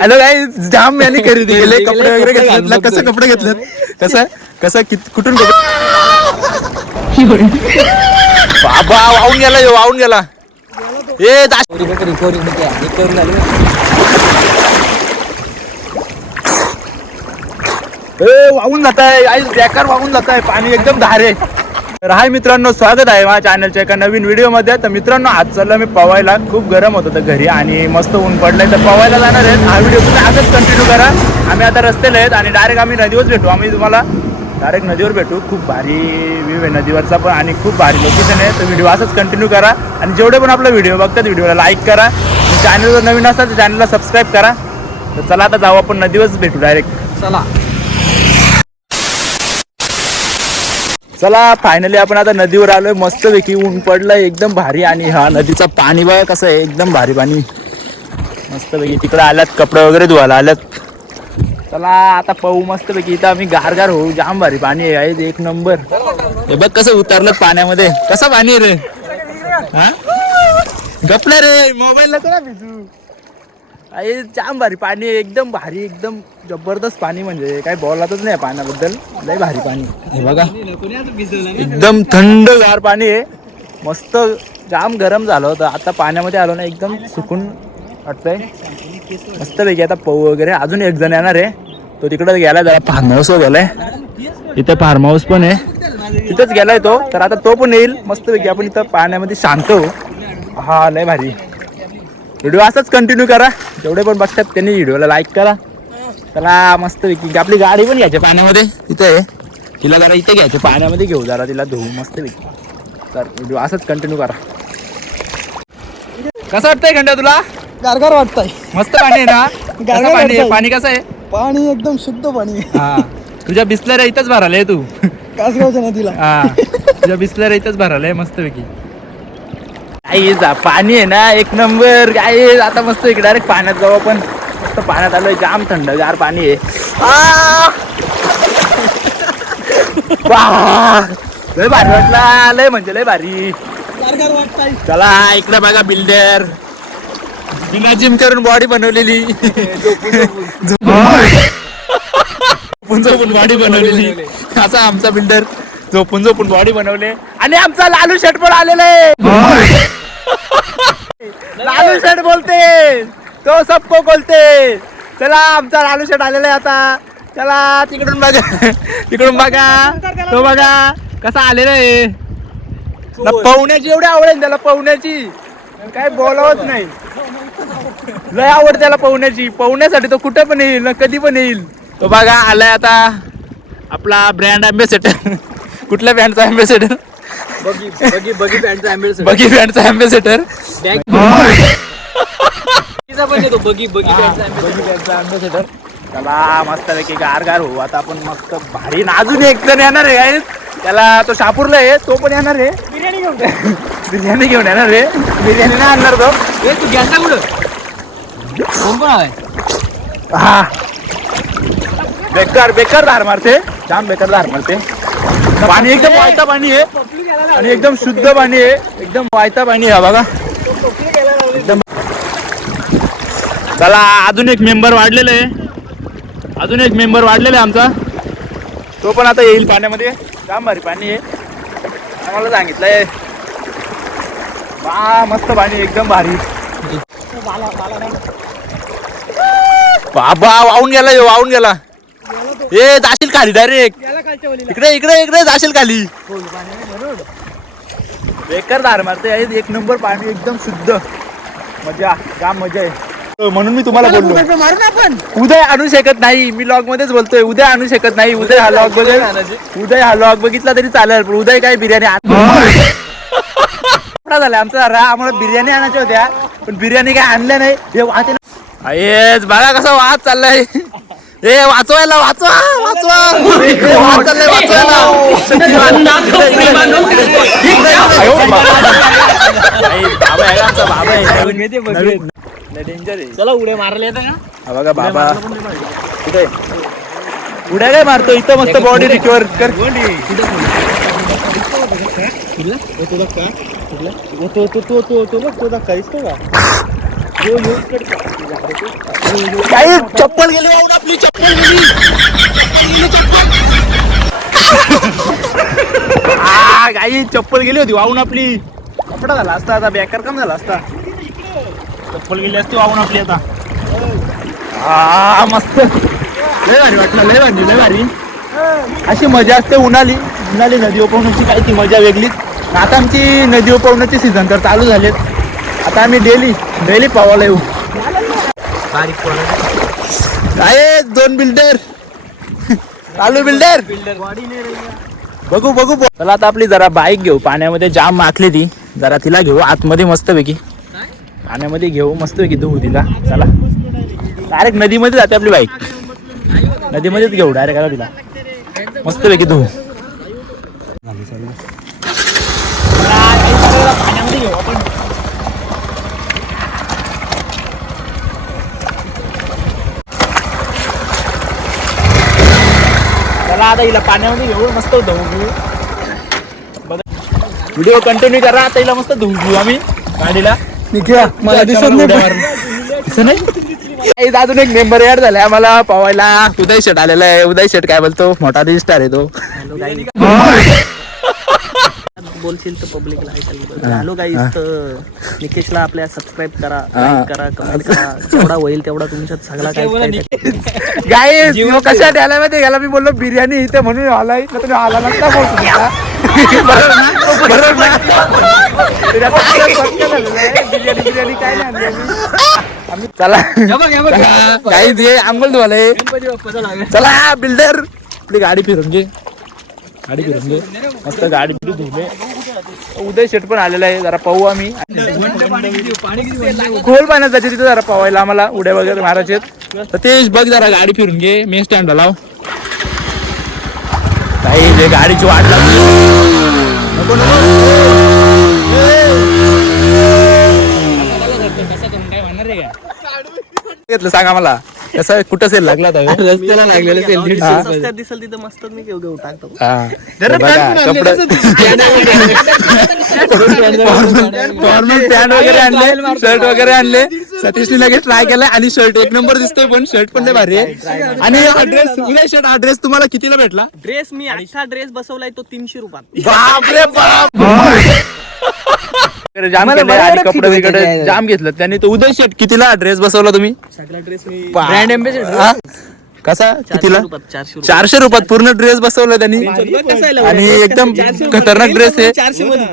Hello guys, जाम यांनी खरेदी केले, कपडे वगैरे घेतले. कसं कपडे घेतलेत, कसं कसं कुठून बाबा वाहून गेला, वाहून गेला. वाहून जात आहे, बेकार वाहून जात आहे, पाणी एकदम धारे. तर हाय मित्रांनो, स्वागत आहे माझ्या चॅनलच्या एका नवीन व्हिडिओमध्ये. तर मित्रांनो, आज चाललो मी पवायला. खूप गरम होतं तर घरी आणि मस्त ऊन पडलंय, तर पवायला जाणार आहेत. हा व्हिडिओ तुम्ही असंच कंटिन्यू करा. आम्ही आता रस्त्याला आहेत आणि डायरेक्ट आम्ही नदीवर भेटू. आम्ही तुम्हाला डायरेक्ट नदीवर भेटू. खूप भारी व्ह्यू आहे नदीवरचा पण आणि खूप भारी लोकेशन आहे. तर व्हिडिओ असंच कंटिन्यू करा आणि जेवढे पण आपला व्हिडिओ बघतात व्हिडिओला लाईक करा. चॅनल जर नवीन असाल तर चॅनलला सबस्क्राईब करा. तर चला आता जाऊ आपण नदीवरच भेटू डायरेक्ट. चला फायनली आपण आता नदीवर आलोय. मस्तपैकी ऊन पडलंय एकदम भारी आणि हा नदीचा पाणी बघा कसं आहे, एकदम भारी पाणी. मस्तपैकी तिकडे आल्यात, कपडे वगैरे धुवायला आल्यात. चला आता पाहू मस्तपैकी. इथं आम्ही गारगार होऊ, जाम भारी पाणी आहे, एक नंबर. हे बघ कसं उतरलं पाण्यामध्ये, कसं पाणी रे. हा गपलं रे, मोबाईल नको ना भिजू. अरे जाम भारी पाणी आहे, एकदम भारी, एकदम जबरदस्त पाणी. म्हणजे काही बोलातच नाही पाण्याबद्दल, लय भारी पाणी. हे बघा एकदम थंडगार पाणी आहे, मस्त. जाम गरम झालं होतं, आता पाण्यामध्ये आलो ना एकदम सुकून वाटतंय मस्तपैकी. आता पाऊ वगैरे अजून एक जण येणार आहे, तो तिकडे गेलाय, जरा फार्म हाऊस गेलाय. इथं फार्म हाऊस पण आहे, तिथंच गेलाय तो. तर आता तो पण येईल मस्तपैकी. आपण इथं पाण्यामध्ये शांत हो. हा लय भारी. व्हिडिओ असंच कंटिन्यू करा, जेवढे पण बघतात त्यांनी व्हिडिओला लाईक करा. चला मस्तपैकी. आपली गाडी पण घ्यायची पाण्यामध्ये, इथे आहे. तिला जरा इथे घ्यायचं पाण्यामध्ये, घेऊ जरा तिला धुवू मस्तपैकी. तर व्हिडिओ असंच कंटिन्यू करा. कसं वाटतंय घंटा तुला? गारगार वाटतंय. मस्त पाणी आहे ना? कसं पाणी आहे? पाणी कसं आहे? पाणी एकदम शुद्ध पाणी. हा, तुझ्या बिस्लऱ्या इथंच भरायला तू. कासगावच्या नदीला. हा, तुझ्या बिस्लऱ्या इथंच भरायला मस्तपैकी. पाणी आहे ना एक नंबर. काय आता मस्त इकडे डायरेक्ट पाण्यात जाऊ आपण. मस्त पाण्यात आलोय, जाम थंडगार पाणी आहे. लय भारी वाटला, लय म्हणजे लय भारी. गारगार वाटतंय. चला इकडे बघा, बिल्डर बिना जिम करून बॉडी बनवलेली. झोपून झोपून बॉडी बनवलेली. असा आमचा बिल्डर झोपून झोपून बॉडी बनवले. आणि आमचा लालू शेट पण आलेला आहे. लालू शेट बोलते तो सबको बोलते. चला आमचा लालू शेट आलेला आहे आता. चला तिकडून बघा, तिकडून बघा, तो बघा कसा आलेला आहे. पवण्याची एवढी आवडेल त्याला, पवण्याची काय बोलावंच नाही. लय आवड त्याला पवण्याची. पवण्यासाठी तो कुठे पण येईल ना, कधी पण येईल. तो बघा आलाय आता आपला ब्रँड अँबॅसेडर. कुठल्या ब्रँडचा अँबॅसेडर? बगी बँडचा अँबॅसेडर. बगी ब्रँडचा अँबॅसेडर. बगी बँडचा अँबॅसेडर. चला मस्तपैकी गारगार हो आता आपण मस्त भारी. अजून एक जण येणार आहे, त्याला तो शापूरला आहे, तो पण येणार आहे. बिर्याणी घेऊन येणार आहे. बिर्याणी नाही आणणार तो. तू गॅसला कुठं कोण पण आलाय? हा बेकार बेकार धार मारते, जाम बेकार धार मारते. पाणी एकदम वायता पाणी आहे आणि एकदम शुद्ध पाणी आहे, एकदम वायता पाणी आहे बघा एकदम. चला अजून एक मेंबर वाढलेला आहे, अजून एक मेंबर वाढलेला आहे आमचा. तो पण आता येईल पाण्यामध्ये. जाम भारी पाणी आहे, आम्हाला सांगितलंय. वा मस्त पाणी एकदम भारी. बाबा वाहून गेला, वाहून गेला. ए जाशील खाली डायरेक्ट. इकडे इकडे इकडे जाशील खाली. बेकार धार मारते, एक नंबर पाणी एकदम शुद्ध. मजा, जाम मजा आहे. म्हणून मी तुम्हाला बोललो उदय आणू शकत नाही. मी लॉग मध्येच बोलतोय, उदय आणू शकत नाही. उदय हा लॉग बघेल, उदय हा लॉग बघितला तरी चालेल, पण उदय काय बिर्याणी झाला आमचा. आम्हाला बिर्याणी आणायच्या होत्या, पण बिर्याणी काय आणल्या नाही. हे वाहते ना बघा कसा वाहत चाललाय. ए वाचवायला, वाचवा वाचवा, वाहत चाललंय वाचवायला. बाबा आहे आमचा, बाबा आहे डेंजर आहे. चला उड्या मारले येतं का? हा बघा बाबा कुठे उड्या काय मारतो. इथं मस्त बॉडी रिकवर कर. काही चप्पल गेली वाहून आपली चप्पल गेली काही चप्पल गेली होती वाहून आपली कपडा झाला असता आता बेकार काम झाला असता चप्पल गेली असती वाहून आपली आता मस्त लय भारी वाटलं लय भारी अशी मजा असते उन्हाळी नदी ओपवण्याची काही ती मजा वेगळीच आता आमची नदी ओपवण्याचे सीझन तर चालू झालेत आता आम्ही डेली पावायला येऊ काय 2 बिल्डर चालू बिल्डर बघू चला आता आपली जरा बाईक घेऊ पाण्यामध्ये जाम माखली ती जरा तिला घेऊ आतमध्ये मस्तपैकी पाण्यामध्ये घेऊ मस्तपैकी धुवू तिला चला डायरेक्ट नदीमध्ये जाते आपली बाईक नदीमध्येच घेऊ डायरेक्ट आता तिला मस्तपैकी धुवू पाण्यामध्ये घेऊ आपण चला आता हिला पाण्यामध्ये घेऊ मस्त धुवू घेऊ व्हिडिओ कंटिन्यू करा आता हिला मस्त धुवू घेऊ आम्ही गाडीला मला दिसत नाही अजून एक मेंबर ऍड झालाय आम्हाला पवायला उदय शेट आलेला आहे उदय शेट काय बोलतो मोठा रजिस्टर आहे तो बोलशील तर पब्लिकला ऐकायला हॅलो गाईस तर निकेशला आपल्या सबस्क्राईब करा लाईक करा कमेंट करा जेवढा होईल तेवढा तुमच्यात सगळा काय गाईस कशा द्यायला माहिती गेला मी बोललो बिर्याणी इथे म्हणून आलाय ना तुम्ही आला नसता बिर्याणी काय नाही आम्ही चला काही दे आंघोळ धुवाले चला बिल्डर आपली गाडी फिरून घे मस्त गाडी धुवले उदय शेट पण आलेला आहे जरा पाहू आम्ही खोल पाण्यात जायचे तिथे जरा पावायला आम्हाला उड्या वगैरे मारायचे तर तेच बघ जरा गाडी फिरून घे मेन स्टँड लाव काही जे गाडीची वाट लागली सांगा मला कसं कुठं सेल लागला रस्त्याला लागलेलं सेल दिसल तिथं मस्त मी घेऊ टाकतो फॉर्मल पॅन्ट वगैरे आणले शर्ट वगैरे आणले सतीशने लगेच ट्राय केलाय आणि शर्ट एक नंबर दिसतोय पण शर्ट पण लय भारी आहे आणि ड्रेस उदय शर्ट हा ड्रेस तुम्हाला कितीला भेटला ड्रेस मी 8 ड्रेस बसवलाय तो 300 रुपयात बापरे बाप जाम केले आणि कपडे वगैरे जाम घेतलं त्यांनी तो उदय शर्ट कितीला ड्रेस बसवला तुम्ही सगळा ड्रेस मी ब्रँड एम्बेसेडर कसा कितीला 400 रुपयात पूर्ण ड्रेस बसवला त्यांनी आणि एकदम खतरनाक ड्रेस आहे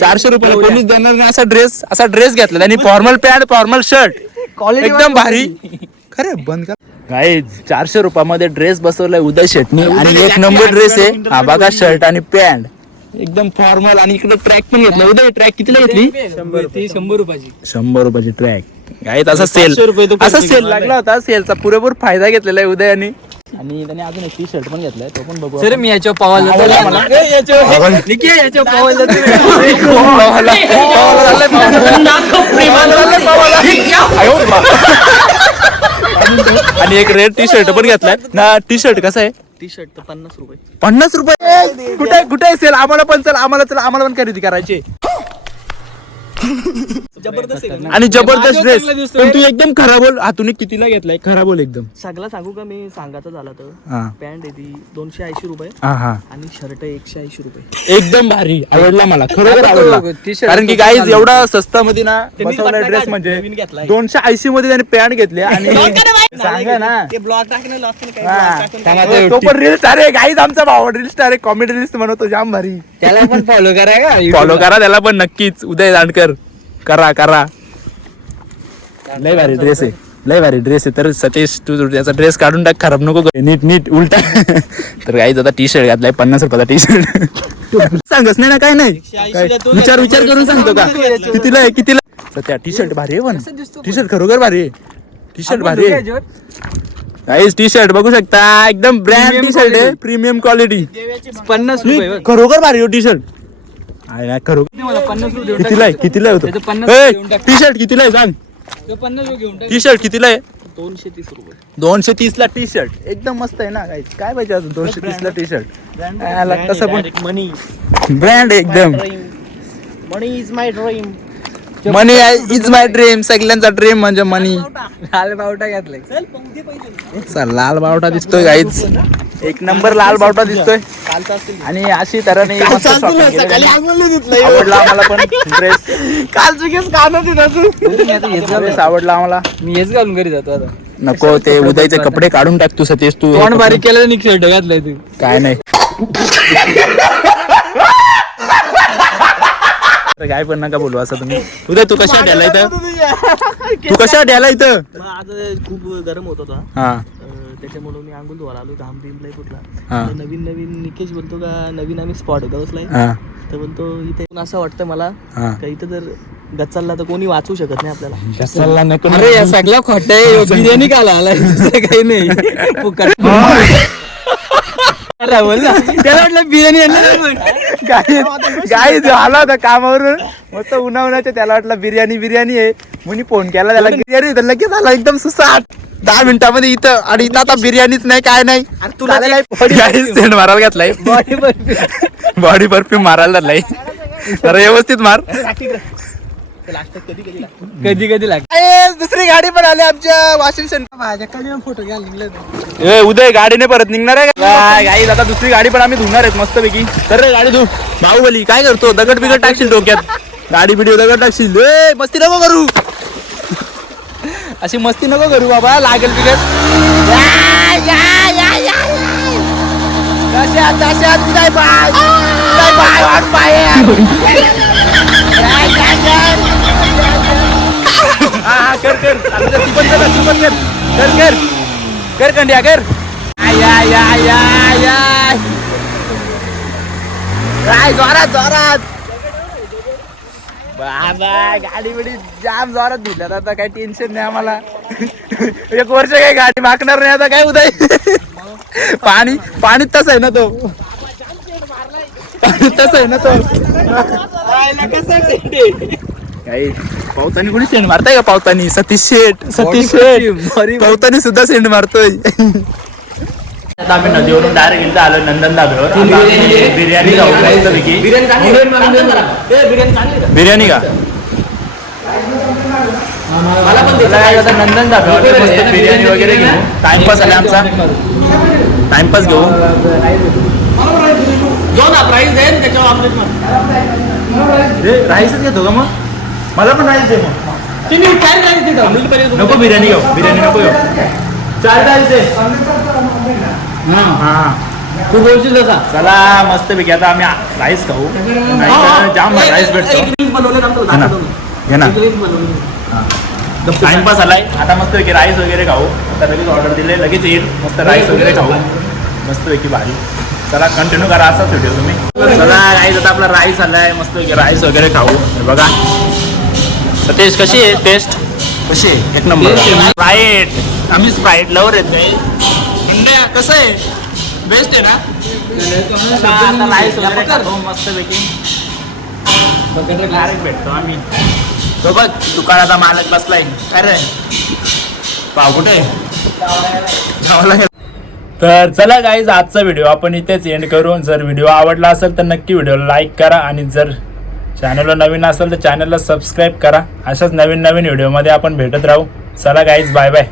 400 रुपये कोणीच देणार नाही असा ड्रेस घेतला त्यांनी फॉर्मल पॅन्ट फॉर्मल शर्ट एकदम भारी खरे बंद कर गाईज 400 रुपयामध्ये ड्रेस बसवलाय उदय शेटनी आणि एक नंबर ड्रेस आहे हा बघा शर्ट आणि पॅन्ट एकदम फॉर्मल आणि इकडे ट्रॅक पण घेतला उदय ट्रॅक कितीला घेतली 100 रुपयाची ट्रॅक गाईज असा सेल लागला होता सेलचा पुरेपूर फायदा घेतलेला आहे उदयाने आणि त्याने अजून एक टी शर्ट पण घेतलाय तो पण बघू सर मी याच्या पावाला आणि एक रेड टी शर्ट पण घेतलाय ना टी शर्ट कसं आहे टी शर्ट तर 50 रुपये कुठे सेल आम्हाला पण पण खरेदी करायची आणि जबरदस्त ड्रेस पण तू एकदम खराब बोल हातून कितीला घेतलाय खराब बोल एकदम सगळं सांगू का मी सांगायचं झालं तर पॅन्ट आहे ती 280 रुपये आणि शर्ट 180 रुपये एकदम भारी आवडला मला खरोखर आवडला कारण की गाईज एवढा स्वस्ता मध्ये ना बसवला ड्रेस म्हणजे 280 मध्ये त्याने पॅन्ट घेतले आणि सांगा ना तो पण रील्स अरे गाईज आमचा भाव रील्स स्टार कॉमेडी रील्स म्हणतो जाम भारी त्याला पण फॉलो करा फॉलो करा त्याला पण नक्कीच उदय दांडकर करा लय भारी ड्रेस आहे तर सतीश तू त्याचा ड्रेस काढून टाक खराब नको नीट उलटा तर गाईज आता टी शर्ट घातलाय 50 रुपयाचा टी शर्ट सांगच नाही ना काय नाही विचार करून सांगतो का कितीला सत्या टी शर्ट भारी आहे पण टी शर्ट खरोखर भारी आहे टी शर्ट भारी आहे गाईज टी शर्ट बघू शकता एकदम ब्रँड टी शर्ट आहे प्रीमियम क्वालिटी 50 रुपये खरोखर भारी हो टी शर्ट कितीला होतो टी शर्ट कितीला आहे सांग टी शर्ट कितीला आहे 230 रुपये 230 ला टी शर्ट एकदम मस्त आहे ना काय पाहिजे अजून 230 ला टी शर्ट कसं पण मनी ब्रँड एकदम money is my dream. Money is my dream. सगळ्यांचा ड्रीम म्हणजे मनी. लाल बावटा घातलाय. चल पंक्ती पहिले. चल लाल बावटा दिसतोय गाईच. एक नंबर लाल बावटा दिसतोय. कालचा असेल. आणि अशी तऱ्हेने मस्त shopping केलेली. आवडला आम्हाला पण ड्रेस. कालचं केस काढत ड्रेस आवडला आम्हाला. मी हेच घालून घरी जातो आता. नको ते उद्याचे कपडे काढून टाक तू सतीश. तू तोंड बारीक केलं आणि शर्ट घातलाय तू. काय नाही. काय पण नका बोलू असं तुम्ही. उद्या तू कशा द्यायला इथं. तू कशा द्यायला इथं. मग आज खूप गरम होत होता. हा त्याच्यामुळे मी आंघोळ धुवायला आलो. घाम बिमलाय कुठला. हा. तर नवीन नवीन निकेश बोलतो का नवीन आम्ही स्पॉट बसलाय. हा तर बोलतो इथे येऊन असं वाटतं मला हा. का इथं जर गच्चालला तर कोणी वाचू शकत नाही आपल्याला. सल्ला नको. अरे या सगळं खोट आहे. बिर्याणी काल आलाय दुसरं काही नाही. फुकट. अरे बोल ना. त्याला वाटलं बिर्याणी आणली. गाई आला होता कामावरून मस्त उन्हाच्या. त्याला वाटलं बिर्याणी आहे. मुनी फोन केला त्याला बिर्याणी. तर लगेच आला एकदम सुसाट 10 मिनिटामध्ये इथं. आणि इथं आता बिर्याणीच नाही काय नाही. तुला सेंट मारायला घेतलाय. बॉडी परफ्यूम मारायला लागलाय. तर व्यवस्थित मार. कधी कधी लागत. दुसरी गाडी पण आली आमच्या वाशिम सेंटर. माझ्याकडे फोटो घ्यायला निघले. उदय गाडीने परत निघणार आहे का गाई. आता दुसरी गाडी पण आम्ही धुणार आहेत मस्त पैकी. तर रे गाडी धु. बाहुबली काय करतो. दगड बिगड टाकशील डोक्यात. गाडी बिडी दगड टाकशील. मस्ती नको करू. अशी मस्ती नको करू बाबा. लागेल बिगड. कर कर ती पण कर. ती पण कर. कर कर कर कंड्या कर. काय जोरात जोरात. बाबा गाडी बिडी जाम जोरात दिल्यात. आता काही टेन्शन नाही आम्हाला. 1 वर्ष काही गाडी मागणार नाही आता. काय उदय पाणी तसं आहे ना तो. पाणी तसं आहे ना तो. काही पावतानी कोणी सेंड मारताय का. पावतानी सतीश शेठ. पावतानी सुद्धा सेंड मारतोय. आता आम्ही नदीवरून डायरेक्ट इथं आलो नंदन धाब्यावर. बिर्याणी खाऊ मस्तपैकी. बिर्याणी का मला पण आता नंदन धाब्यावर मस्त बिर्याणी वगैरे घेऊ. टाइमपास आला आमचा. टाइमपास घेऊ. जो ना प्राईस आहे त्याच्यावर ऑमलेट मार. राईसच घेतो का मग. मला पण राईस दे मग. तुम्ही काय राईस देता. नको बिर्याणी घेऊ. बिर्याणी नको घेऊ. 4 राईस दे. हा तू बोलशील तसा. चला मस्त पैकी आता आम्ही राईस खाऊ. नाही जाम राईस भेटतो. घे ना. टाइमपास आलाय आता मस्त पैकी राईस वगैरे खाऊ. आता लगेच ऑर्डर दिले लगेच येईल. मस्त राईस वगैरे खाऊ मस्त पैकी भारी. चला कंटिन्यू करा असाच व्हिडिओ तुम्ही. चला राईस आता आपला राईस आलाय मस्त पैकी राईस वगैरे खाऊ. हे बघा टेस्ट कशी आहे. टेस्ट कशी आहे. एक नंबर. स्प्राईट आम्ही स्प्राईट लवर येत नाही. इंडिया कसं आहे. बेस्ट आहे ना. आता राईस वगैरे खाऊ मस्त पैकी. डायरेक्ट भेटतो आम्ही. तो बघ दुकानाचा मालक बसलाय. अरे पाव कुठे गावाला. तर चला गाईज आजचा व्हिडिओ आपण इथेच एंड करू. जर व्हिडिओ आवडला असेल तर नक्की व्हिडिओला लाईक करा. आणि जर चॅनलला नवीन असेल तर चॅनलला सबस्क्राईब करा. अशाच नवीन व्हिडिओमध्ये आपण भेटत राहू. चला गाईज बाय बाय.